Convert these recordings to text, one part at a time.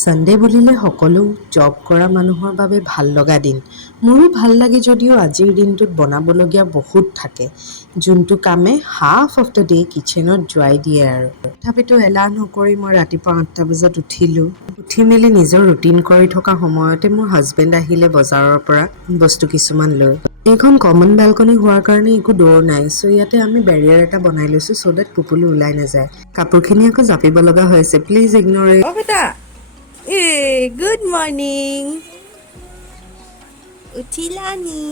Sunday বুলিলে সকলো job কৰা মানুহৰ বাবে ভাল লগা দিন। মোৰো ভাল লাগে যদিও আজিৰ দিনটোত বনাবলগীয়া বহুত থাকে। যোনটো কামে হাফ অফ দ্য ডে কিচেনত যোৱাই দিয়ে আৰু। তথাপিতো এলাহ নকৰি মই ৰাতিপুৱা ৮টা বজাত উঠিলোঁ। উঠি মেলি নিজৰ ৰুটিন কৰি থকা সময়তে মোৰ হাজবেণ্ড আহিলে বজাৰৰ পৰা বস্তু কিছুমান লৈ। এইখন কমন বেলকনি হোৱাৰ কাৰণে একো দৌৰ নাই, চ' ইয়াতে আমি বেৰিয়াৰ এটা বনাই লৈছোঁ চ' ডেট পুপুলি ওলাই নাযায়। কাপোৰখিনি আকৌ জাপিব লগা হৈ আছে, প্লিজ ইগনৰ ইট। বেটা গুড মৰ্নিং উঠিলা নি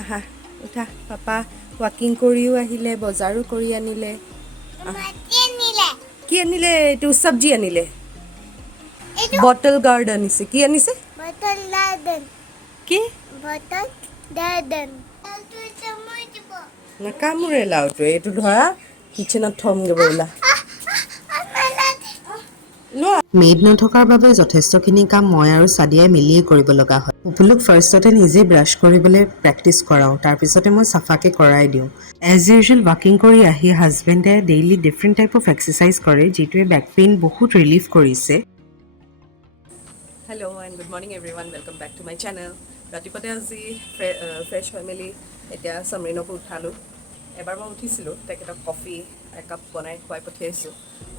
আহা উঠা পাপা ৱাকিং কৰিও আহিলে বজাৰো কৰি আনিলে কি আনিলে এইটো চব্জি আনিলে বটল গাৰ্ড আনিছে কি আনিছে কি নাকামোৰে লাওটোৱে এইটো ধৰা কিচেনত থমগৈ ব'লা মেইড নথকাৰ বাবে যথেষ্টখিনি কাম মই আৰু চাদিয়াই মিলিয়ে কৰিব লগা হয়। পুপুলুক ফাৰ্ষ্টতে নিজে ব্ৰাছ কৰিবলৈ প্ৰেক্টিচ কৰাওঁ, তাৰপিছতে মই চাফাকৈ কৰাই দিওঁ। এজ ইউজুৱেল ৱাকিং কৰি আহি হাজবেণ্ডে daily different type of exercise কৰে, যিটোৱে বেক পেইন বহুত ৰিলিফ কৰিছে। Hello' and good morning everyone, welcome back to my channel. ৰাতিপুৱাতে আজি ফ্ৰেছ হৈ মেলি এতিয়া সমৰিনকো উঠালোঁ। এবাৰ মই উঠিছিলোঁ, তেখেতক কফি একাপ বনাই খুৱাই পঠিয়াইছোঁ।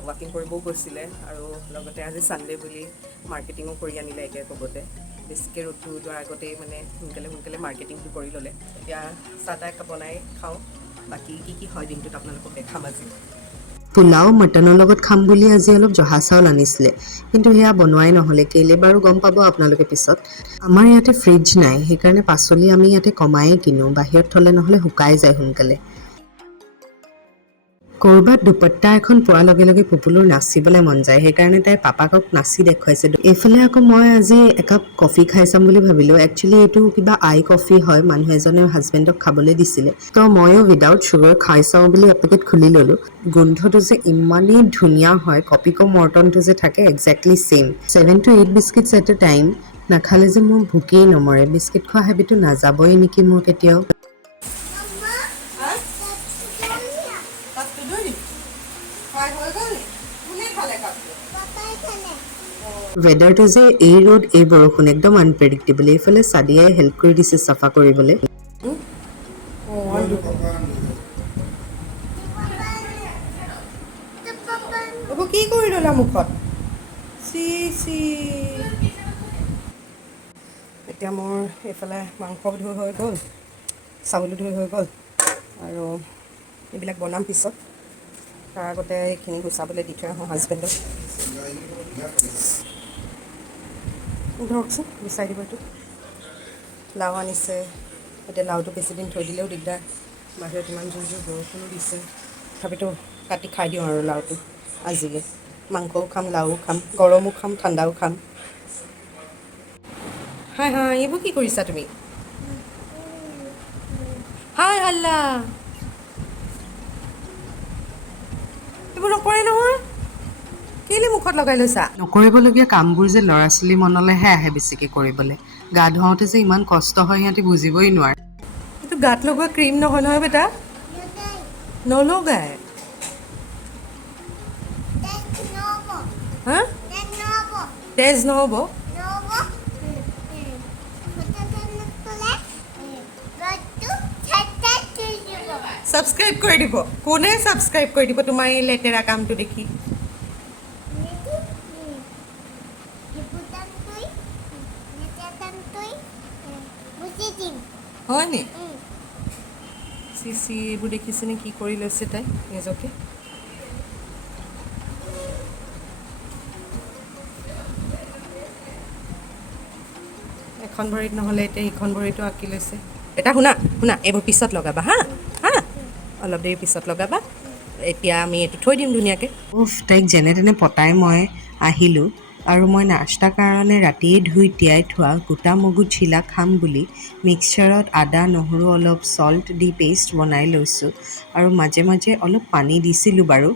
ৱাকিং কৰিবও গৈছিলে আৰু লগতে আজি ছানডে বুলি মাৰ্কেটিঙো কৰি আনিলে একে ক'বতে। বেছিকৈ ৰ'দটো যোৱাৰ আগতেই মানে সোনকালে মাৰ্কেটিংটো কৰি ল'লে। এতিয়া চাহ তাহ একাপ বনাই খাওঁ, বাকী কি হয় দিনটোত আপোনালোকক দেখাম আজি। পোলাও মটনৰ লগত খাম বুলি আজি অলপ জহা চাউল আনিছিলে, কিন্তু সেয়া বনোৱাই নহ'লে, কেলে বাৰু গম পাব আপোনালোকে পিছত। আমাৰ ইয়াতে ফ্ৰিজ নাই, সেইকাৰণে পাচলি আমি ইয়াতে কমায়েই কিনো, বাহিৰত থ'লে নহ'লে শুকাই যায় সোনকালে। ক'ৰবাত দুপট্টা এখন পোৱাৰ লগে লগে পুপুলুৰ নাচিবলৈ মন যায়, সেইকাৰণে তাই পাপাকক নাচি দেখুৱাইছে। এইফালে আকৌ মই আজি একাপ কফি খাই চাম বুলি ভাবিলোঁ। একচুৱেলি এইটো কিবা আই কফি হয়, মানুহ এজনে হাজবেণ্ডক খাবলৈ দিছিলে, তো ময়ো উইদাউট চুগাৰ খাই চাওঁ বুলি এপেকেট খুলি ল'লোঁ। গোন্ধটো যে ইমানেই ধুনীয়া হয়, কপিকো মৰ্টনটো যে থাকে exactly same. 7 to 8 biscuits at a time, নাখালে যে মোৰ ভোকেই নমৰে। বিস্কিট খোৱা হেবিটো নাযাবই নেকি মোৰ কেতিয়াও। ৱেডাৰটো যে এই ৰ'দ এই বৰষুণ একদম আনপ্ৰেডিক্টেবল। এইফালে চাদিয়াই হেল্প কৰি দিছে চাফা কৰিবলৈ। এইবোৰ কি কৰি ল'লা মুখত এতিয়া মোৰ এইফালে মাংস ধুই হৈ গ'ল, চাউলো ধুই হৈ গ'ল, আৰু এইবিলাক বনাম পিছত। তাৰ আগতে এইখিনি গুচাবলৈ দি থৈ আহোঁ হাজবেণ্ডক। ধৰকচোন গুচাই দিব এইটো। লাও আনিছে, এতিয়া লাওটো বেছিদিন থৈ দিলেও দিগদাৰ, বাহিৰত ইমান জোৰ বৰষুণো দিছে। তথাপিতো কাটি খাই দিওঁ আৰু লাওটো আজিলৈ। মাংসও খাম, লাও খাম, গৰমো খাম, ঠাণ্ডাও খাম। হাই এইবোৰ কি কৰিছা তুমি? হাই হাল্লা, এইবোৰ নকৰে নহয়, কেলৈ মুখত লগাই লৈছা? নকৰিবলগীয়া কামবোৰ যে ল'ৰা ছোৱালী মনলৈহে আহে বেছিকৈ কৰিবলৈ। গা ধুৱাওঁতে যে ইমান কষ্ট হয় সিহঁতি বুজিবই নোৱাৰে। এইটো গাত লগোৱা ক্ৰীম নহয় নহয় বেটা, নলগাই। হা তেজ নহ'ব? ছাবস্ক্ৰাইব কৰি দিব। কোনে ছাবস্ক্ৰাইব কৰি দিব তোমাৰ এই লেতেৰা কামটো দেখি? হয় নি? এইবোৰ দেখিছেনে কি কৰি লৈছে তাই নিজকে? এখন ভৰিত নহ'লে এতিয়া সিখন ভৰিটো আঁকি লৈছে। এটা শুনা এইবোৰ পিছত লগাবা হা, অলপ দেৰি পিছত লগাবা। এতিয়া আমি এইটো থৈ দিম ধুনীয়াকৈ। তাইক যেনে তেনে পতাই মই আহিলোঁ, আৰু মই নাস্তাৰ কাৰণে ৰাতিয়ে ধুই তিয়াই থোৱা গোটা মগু চিলা খাম বুলি মিক্সাৰত আদা নহৰু অলপ চল্ট দি পেষ্ট বনাই লৈছোঁ, আৰু মাজে মাজে অলপ পানী দিছিলোঁ বাৰু,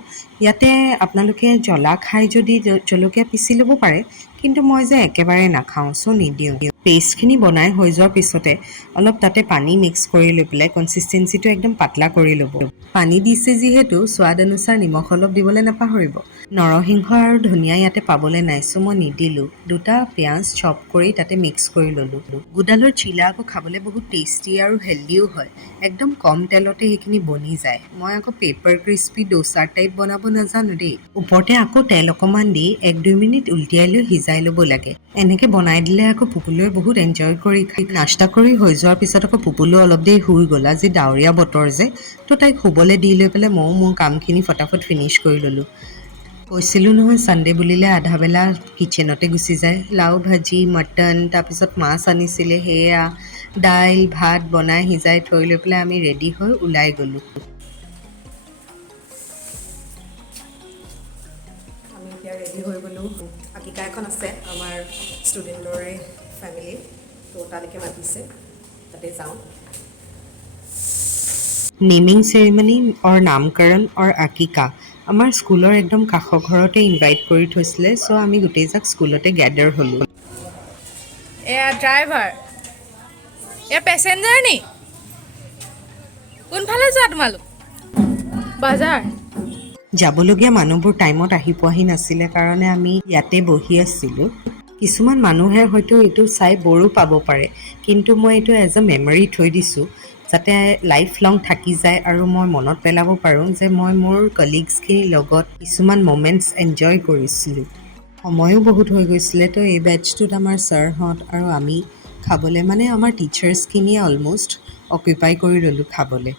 ইয়াতে আপোনালোকে জ্বলা খাই যদি জলকীয়া পিচি ল'ব পাৰে, কিন্তু মই যে একেবাৰে নাখাওঁ, চ' নিদিওঁ। পেষ্টখিনি বনাই হৈ যোৱাৰ পিছতে অলপ তাতে পানী মিক্স কৰি লৈ পেলাই কনচিষ্টেঞ্চিটো একদম পাতলা কৰি ল'ব। পানী দিছে যিহেতু সোৱাদ অনুসাৰ নিমখ অলপ দিবলৈ নাপাহৰিব। নৰসিংহ আৰু ধনিয়া ইয়াতে পাবলৈ নাই, চ' মই নিদিলোঁ। দুটা পিঁয়াজ চপ কৰি তাতে মিক্স কৰি ল'লোঁ। গুডালৰ চিলা আকৌ খাবলৈ বহুত টেষ্টি আৰু হেল্ডিও হয়। একদম কম তেলতে সেইখিনি বনি যায়। মই আকৌ পেপাৰ ক্ৰিস্পি ডোচাৰ টাইপ বনাব নাজানো দেই। ওপৰতে আকৌ তেল অকণমান দি 1-2 মিনিট উলটিয়াই লৈ সিজাই ল'ব লাগে। এনেকৈ বনাই দিলে আকৌ পুপুলুৱে বহুত এনজয় কৰি খায়। নাস্তা কৰি হৈ যোৱাৰ পিছত আকৌ পুপুলু অলপ দেৰি শুই গ'ল। আজি ডাৱৰীয়া বতৰ যে, তো তাইক শুবলৈ দি লৈ পেলাই ময়ো মোৰ কামখিনি ফটাফট ফিনিছ কৰি ল'লোঁ। কৈছিলোঁ নহয় ছানডে বুলিলে আধা বেলা কিটচেনতে গুচি যায়। লাও ভাজি, মটন, তাৰপিছত মাছ আনিছিলে, সেয়া দাইল ভাত বনাই সিজাই থৈ লৈ পেলাই আমি ৰেডি হৈ ওলাই গ'লোঁ। আমি এতিয়া ৰেডি হৈ গ'লোঁ। আকিকা এখন আছে আমাৰ ষ্টুডেণ্টৰে ফেমিলি, তো তালৈকে মাতিছে, তাতে যাওঁ। নেমিং চেৰিমনি অৰ নামকৰণ অৰ আকিকা আমাৰ স্কুলৰ একদম কাষৰ ঘৰতে ইনভাইট কৰি থৈছিলে, চ' আমি গোটেইজাক স্কুলতে গেডাৰ হ'লোঁ। এয়া ড্ৰাইভাৰ, এয়া পেচেঞ্জাৰ নি? কোনফালে যোৱা তোমালোক? বাজাৰ। যাবলগীয়া মানুহবোৰ টাইমত আহি পোৱাহি নাছিলে কাৰণে আমি ইয়াতে বহি আছিলোঁ। কিছুমান মানুহে হয়তো এইটো চাই বৰো পাব পাৰে, কিন্তু মই এইটো এজ এ মেমৰি থৈ দিছোঁ, যাতে লাইফ লং থাকি যায় আৰু মই মনত পেলাব পাৰোঁ যে মই মোৰ কলিগছখিনিৰ লগত কিছুমান মমেণ্টছ এনজয় কৰিছিলোঁ। সময়ো বহুত হৈ গৈছিলে, তো এই বেটছটোত আমাৰ ছাৰহঁত আৰু আমি খাবলৈ, মানে আমাৰ টিচাৰ্ছখিনিয়ে অলম'ষ্ট অকুপাই কৰি ল'লোঁ খাবলৈ।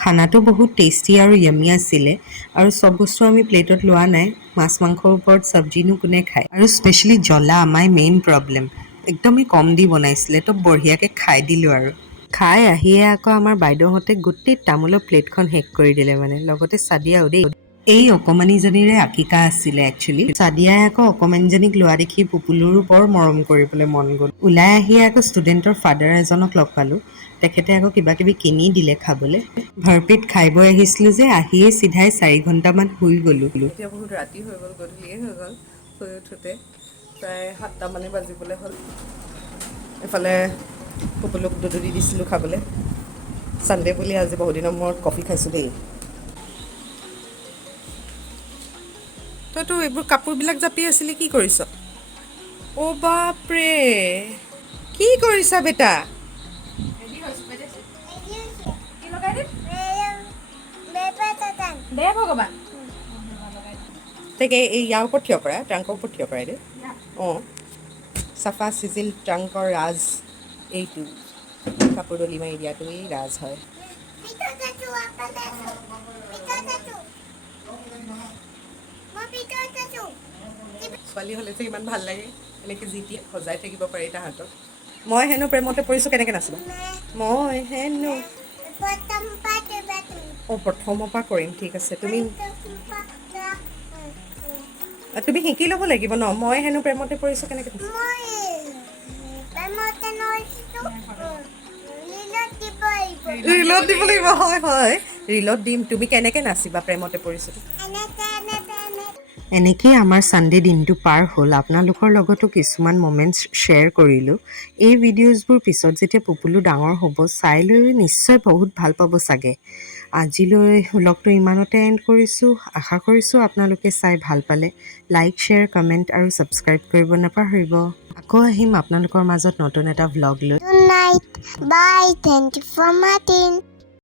খানাটো বহুত টেষ্টি আৰু য়ামি আছিলে, আৰু চব বস্তু আমি প্লেটত লোৱা নাই। মাছ মাংসৰ ওপৰত চব্জিনো কোনে খায়, আৰু স্পেচিয়েলি জ্বলা মাই মেইন প্ৰব্লেম। একদমেই কম দি বনাইছিলে, তো বঢ়িয়াকৈ খাই দিলোঁ আৰু। খাই আহিয়ে আকৌ আমাৰ বাইদেউহঁতে গোটেই তামোলৰ প্লেটখন শেষ কৰি দিলে, মানে লগতে চাদিয়াও দেই। এই অকণমানিজনীৰে আকিকা আছিলে একচুৱেলি। চাদিয়াই আকৌ অকণমানিজনীক লোৱা দেখি পুপুলুৰো বৰ মৰম কৰিবলৈ মন গ'ল। ওলাই আহিয়ে আকৌ ষ্টুডেণ্টৰ ফাদাৰ এজনক লগ পালোঁ। তেখেতে আকৌ কিবা কিবি কিনি দিলে খাবলৈ। ভৰপেট খাই বৈ আহিছিলোঁ যে, আহিয়ে চিধাই 4 ঘণ্টামান শুই গ'লোঁ। এতিয়া বহুত ৰাতি হৈ গ'ল, গধূলিয়ে হৈ গ'ল। শুই উঠোঁতে প্ৰায় 7টামানেই বাজিবলৈ হ'ল। এইফালে পুপুলুক দুধু দি দিছিলোঁ খাবলৈ। ছানডে বুলি আজি বহুদিনৰ মূৰত কফি খাইছোঁ দেই। তইতো এইবোৰ কাপোৰবিলাক জাপি আছিলি, কি কৰিছ? অ' বাপৰে, কি কৰিছা বেটা? কি লগাই দিম? দে ভগৱান। তাইক এই ইয়াৰ ওপৰত থিয় কৰা, ট্ৰাংকৰ ওপৰত থিয় কৰাই দে। অঁ, চাফা চিজিল ট্ৰাংকৰ ৰাজ এইটো। কাপোৰ দলি মাৰি দিয়াটোৱেই ৰাজ হয়। ছোৱালী হ'লে যে ইমান ভাল লাগে, এনেকৈ যি টি সজাই থাকিব পাৰি তাহাঁতক। মই হেনো প্ৰেমতে পৰিছোঁ, কেনেকৈ নাচিবা? মই হেনো অঁ, প্ৰথমৰ পৰা কৰিম, ঠিক আছে। তুমি শিকি ল'ব লাগিব ন। মই হেনো প্ৰেমতে পৰিছোঁ, কেনেকৈ ৰিলত দিব লাগিব। হয় হয়, ৰিলত দিম। তুমি কেনেকৈ নাচিবা প্ৰেমতে পৰিছোঁ? এনেকেই আমাৰ ছানডে দিনটো পাৰ হ'ল। আপোনালোকৰ লগতো কিছুমান মমেণ্টছ শ্বেয়াৰ কৰিলোঁ। এই ভিডিঅ'জবোৰ পিছত যেতিয়া পুপুলু ডাঙৰ হ'ব, চাই লৈ নিশ্চয় বহুত ভাল পাব চাগে। আজিলৈ ভ্লগটো ইমানতে এণ্ড কৰিছোঁ। আশা কৰিছোঁ আপোনালোকে চাই ভাল পালে। লাইক, শ্বেয়াৰ, কমেণ্ট আৰু ছাবস্ক্ৰাইব কৰিব নাপাহৰিব। আকৌ আহিম আপোনালোকৰ মাজত নতুন এটা ভ্লগ লৈ। Good night. Bye. Thank you for watching.